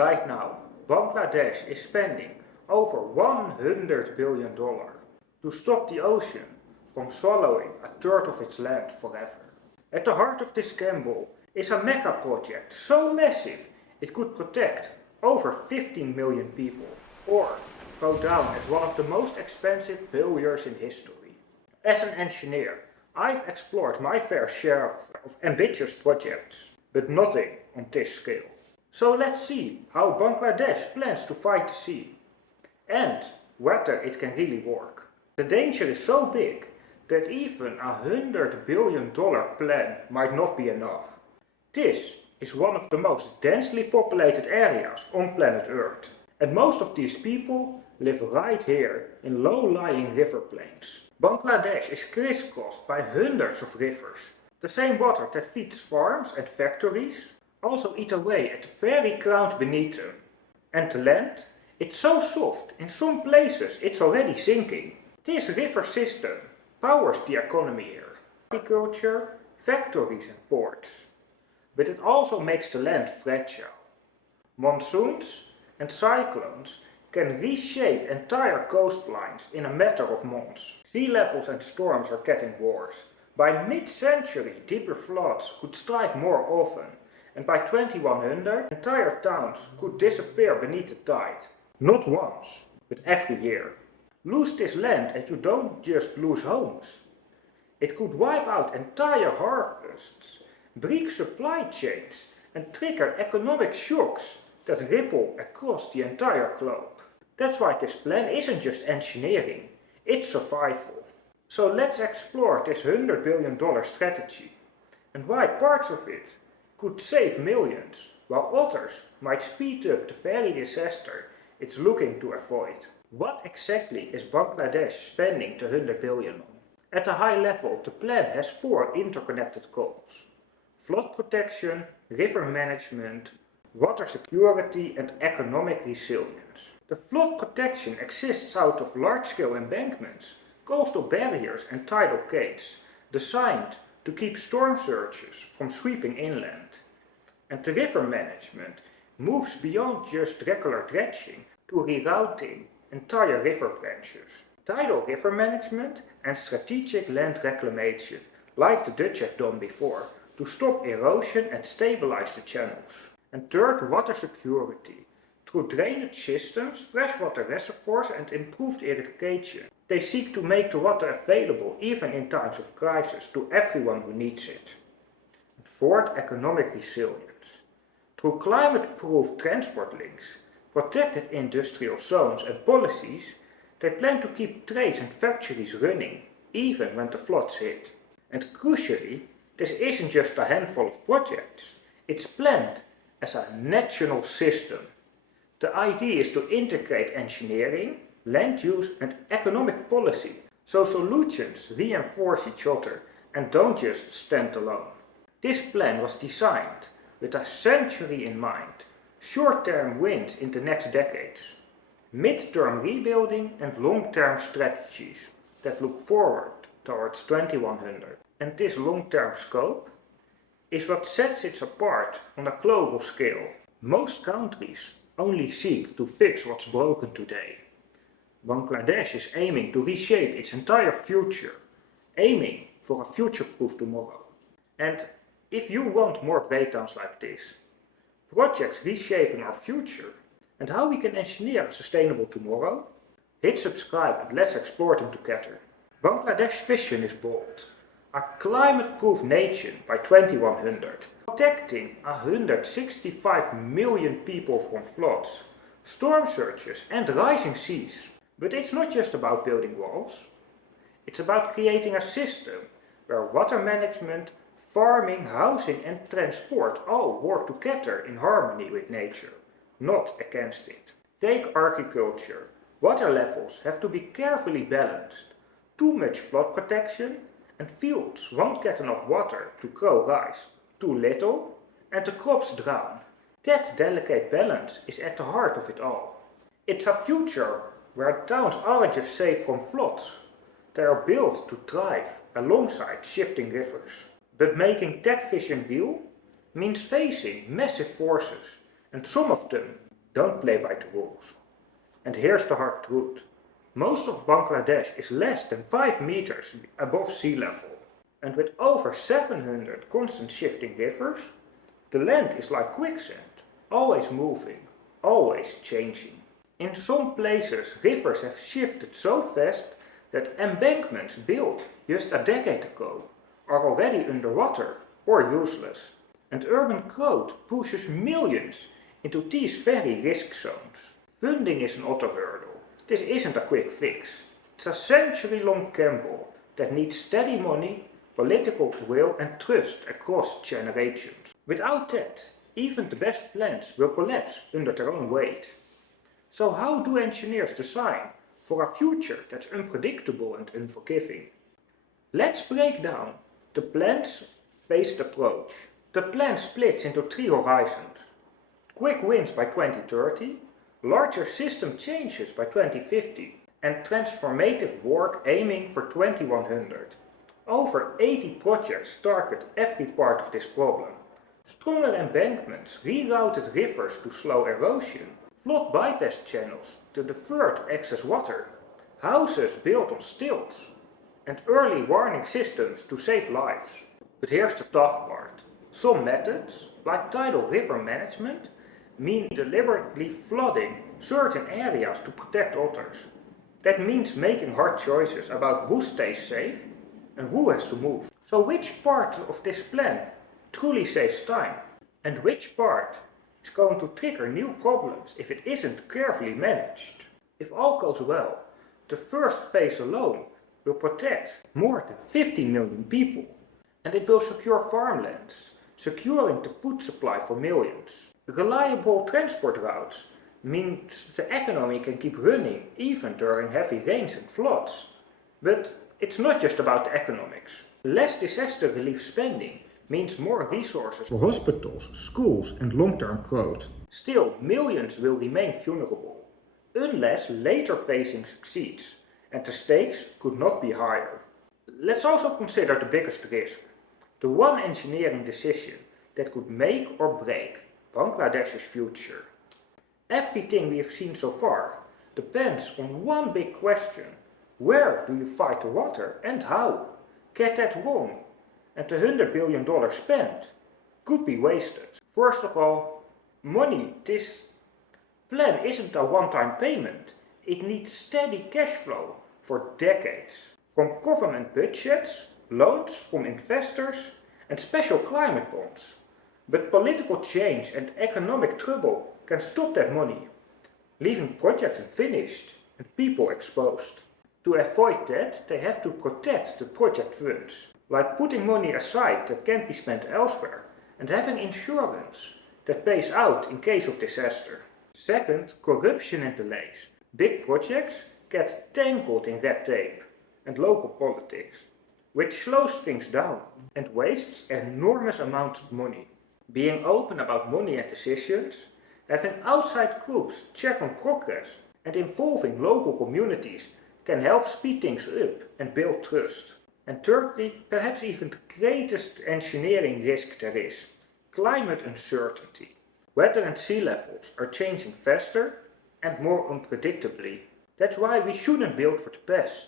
Right now, Bangladesh is spending over $100 billion to stop the ocean from swallowing a third of its land forever. At the heart of this gamble is a mega project so massive it could protect over 15 million people, or go down as one of the most expensive failures in history. As an engineer, I've explored my fair share of ambitious projects, but nothing on this scale. So let's see how Bangladesh plans to fight the sea, and whether it can really work. The danger is so big that even $100 billion plan might not be enough. This is one of the most densely populated areas on planet Earth, and most of these people live right here in low-lying river plains. Bangladesh is crisscrossed by hundreds of rivers. The same water that feeds farms and factories also eat away at the very ground beneath them. And the land? It's so soft, in some places it's already sinking. This river system powers the economy here. Agriculture, factories and ports. But it also makes the land fragile. Monsoons and cyclones can reshape entire coastlines in a matter of months. Sea levels and storms are getting worse. By mid-century, deeper floods could strike more often, and by 2100, entire towns could disappear beneath the tide. Not once, but every year. Lose this land and you don't just lose homes. It could wipe out entire harvests, break supply chains, and trigger economic shocks that ripple across the entire globe. That's why this plan isn't just engineering, it's survival. So let's explore this $100 billion strategy, and why parts of it could save millions, while others might speed up the very disaster it's looking to avoid. What exactly is Bangladesh spending the $100 billion on? At a high level, the plan has 4 interconnected goals: flood protection, river management, water security and economic resilience. The flood protection exists out of large-scale embankments, coastal barriers and tidal gates, designed to keep storm surges from sweeping inland. And the river management moves beyond just regular dredging to rerouting entire river branches. Tidal river management and strategic land reclamation, like the Dutch have done before, to stop erosion and stabilize the channels. And third, water security. Through drainage systems, freshwater reservoirs and improved irrigation, they seek to make the water available even in times of crisis to everyone who needs it. And fourth, economic resilience. Through climate-proof transport links, protected industrial zones and policies, they plan to keep trades and factories running even when the floods hit. And crucially, this isn't just a handful of projects, it's planned as a national system. The idea is to integrate engineering, land use and economic policy, so solutions reinforce each other and don't just stand alone. This plan was designed with a century in mind, short-term wins in the next decades, mid-term rebuilding and long-term strategies that look forward towards 2100. And this long-term scope is what sets it apart on a global scale. Most countries only seek to fix what's broken today. Bangladesh is aiming to reshape its entire future, aiming for a future-proof tomorrow. And if you want more breakdowns like this, projects reshaping our future, and how we can engineer a sustainable tomorrow, hit subscribe and let's explore them together. Bangladesh's vision is bold. A climate-proof nation by 2100, protecting 165 million people from floods, storm surges and rising seas. But it's not just about building walls. It's about creating a system where water management, farming, housing and transport all work together in harmony with nature, not against it. Take agriculture. Water levels have to be carefully balanced. Too much flood protection and fields won't get enough water to grow rice. Too little and the crops drown. That delicate balance is at the heart of it all. It's a future where towns aren't just safe from floods. They are built to thrive alongside shifting rivers. But making that vision real means facing massive forces, and some of them don't play by the rules. And here's the hard truth. Most of Bangladesh is less than 5 meters above sea level. And with over 700 constant shifting rivers, the land is like quicksand, always moving, always changing. In some places, rivers have shifted so fast that embankments built just a decade ago are already underwater or useless. And urban growth pushes millions into these very risk zones. Funding is an other hurdle. This isn't a quick fix. It's a century-long gamble that needs steady money, political will and trust across generations. Without that, even the best plans will collapse under their own weight. So how do engineers design for a future that's unpredictable and unforgiving? Let's break down the plans-phased approach. The plan splits into 3 horizons. Quick wins by 2030, larger system changes by 2050, and transformative work aiming for 2100. Over 80 projects target every part of this problem. Stronger embankments, rerouted rivers to slow erosion, flood bypass channels to divert excess water, houses built on stilts, and early warning systems to save lives. But here's the tough part. Some methods, like tidal river management, mean deliberately flooding certain areas to protect others. That means making hard choices about who stays safe and who has to move. So which part of this plan truly saves time? And which part is going to trigger new problems if it isn't carefully managed? If all goes well, the first phase alone will protect more than 50 million people. And it will secure farmlands, securing the food supply for millions. Reliable transport routes means the economy can keep running even during heavy rains and floods. But it's not just about the economics. Less disaster relief spending means more resources for hospitals, schools and long-term growth. Still, millions will remain vulnerable, unless later phasing succeeds, and the stakes could not be higher. Let's also consider the biggest risk, the one engineering decision that could make or break Bangladesh's future. Everything we have seen so far depends on one big question. Where do you fight the water and how? Get that wrong, and the $100 billion spent could be wasted. First of all, money. This plan isn't a one-time payment. It needs steady cash flow for decades. From government budgets, loans from investors and special climate bonds. But political change and economic trouble can stop that money, leaving projects unfinished and people exposed. To avoid that, they have to protect the project funds, like putting money aside that can't be spent elsewhere and having insurance that pays out in case of disaster. Second, corruption and delays. Big projects get tangled in red tape and local politics, which slows things down and wastes enormous amounts of money. Being open about money and decisions, having outside groups check on progress, and involving local communities can help speed things up and build trust. And thirdly, perhaps even the greatest engineering risk there is, climate uncertainty. Weather and sea levels are changing faster and more unpredictably. That's why we shouldn't build for the past,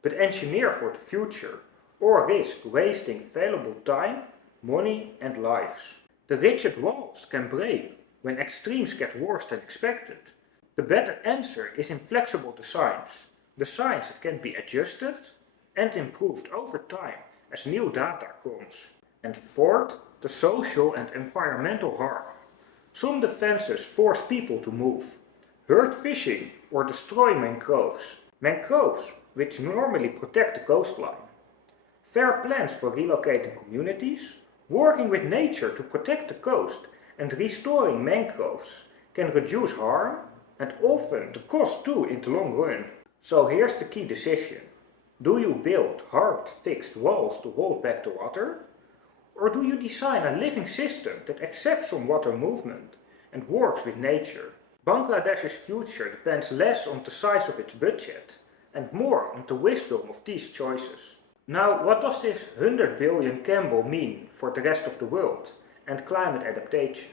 but engineer for the future, or risk wasting valuable time, money and lives. The rigid walls can break when extremes get worse than expected. The better answer is inflexible designs that can be adjusted and improved over time as new data comes. And fourth, the social and environmental harm. Some defenses force people to move, hurt fishing or destroy mangroves. Mangroves which normally protect the coastline. Fair plans for relocating communities, working with nature to protect the coast and restoring mangroves can reduce harm and often the cost too in the long run. So here's the key decision. Do you build hard fixed walls to hold back the water? Or do you design a living system that accepts some water movement and works with nature? Bangladesh's future depends less on the size of its budget and more on the wisdom of these choices. Now, what does this 100 billion gamble mean for the rest of the world and climate adaptation?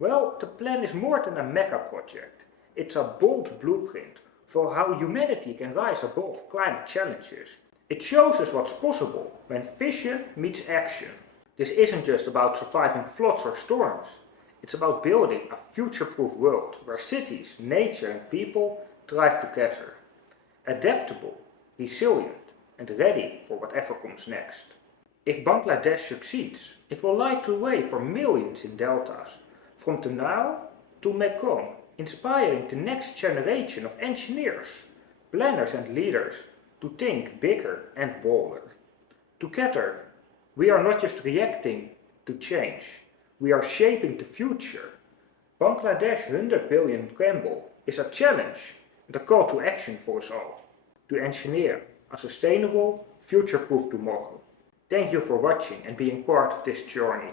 Well, the plan is more than a mega project. It's a bold blueprint for how humanity can rise above climate challenges. It shows us what's possible when vision meets action. This isn't just about surviving floods or storms. It's about building a future-proof world where cities, nature and people thrive together. Adaptable, resilient and ready for whatever comes next. If Bangladesh succeeds, it will light the way for millions in deltas, from the Nile to Mekong, inspiring the next generation of engineers, planners and leaders to think bigger and bolder. Together, we are not just reacting to change, we are shaping the future. Bangladesh 100 billion gamble is a challenge and a call to action for us all, to engineer a sustainable, future-proof tomorrow. Thank you for watching and being part of this journey.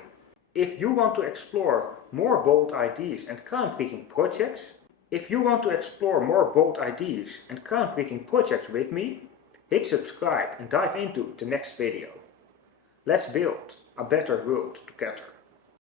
If you want to explore more bold ideas and groundbreaking projects, with me, hit subscribe and dive into the next video. Let's build a better world together.